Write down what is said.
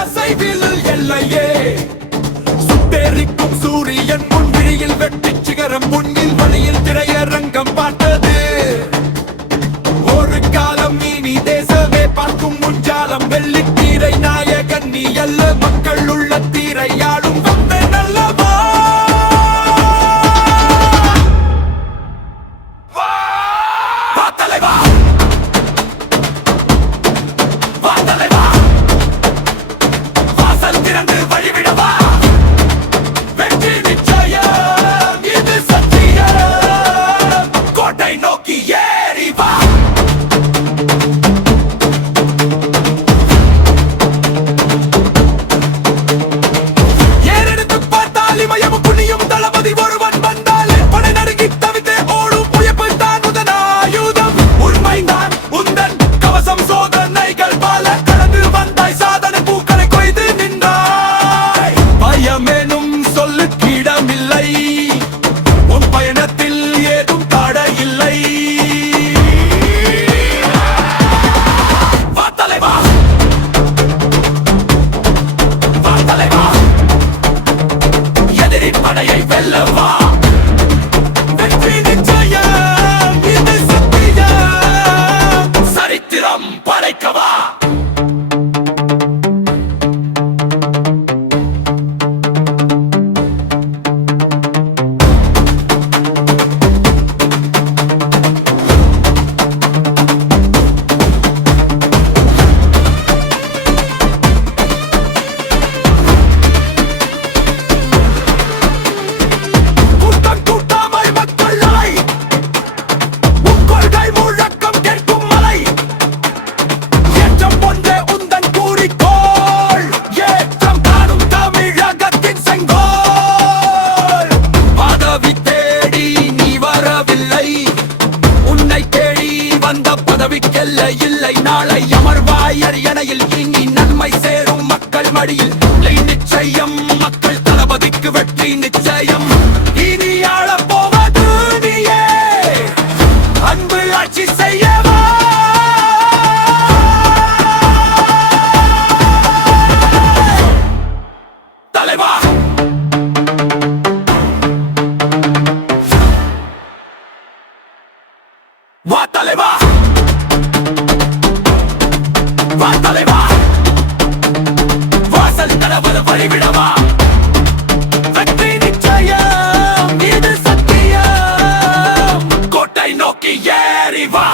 அசைவில் எல்லையே சுட்டெரிக்கும் சூரியன் முன்விழியில் வெட்டி சிகரம் முன்னில் வழியில் திரையரங்கம் பார்த்தது ஒரு காலம் இனி தேசமே பார்க்கும் முன்ஜாலம் வெள்ளித்தீரை நாயகன் நீ அல்ல மக்கள் உள்ள தீரையாடும் வந்தேன் அல்லவா இல்லை நாளை அமர்வாய் அரியணையில் இனி நன்மை சேரும் மக்கள் மடியில் நிச்சயம் மக்கள் தளபதிக்கு வெற்றி நிச்சயம் இனி ஆள போவது நீயே அன்பு ஆட்சி செய்யவா தலைவா வா தலைவா வா தலைவா வாசல் தரவது வழிவிடவா வெற்றி நிச்சயம் இது சத்தியம் கோட்டை நோக்கி ஏறி வா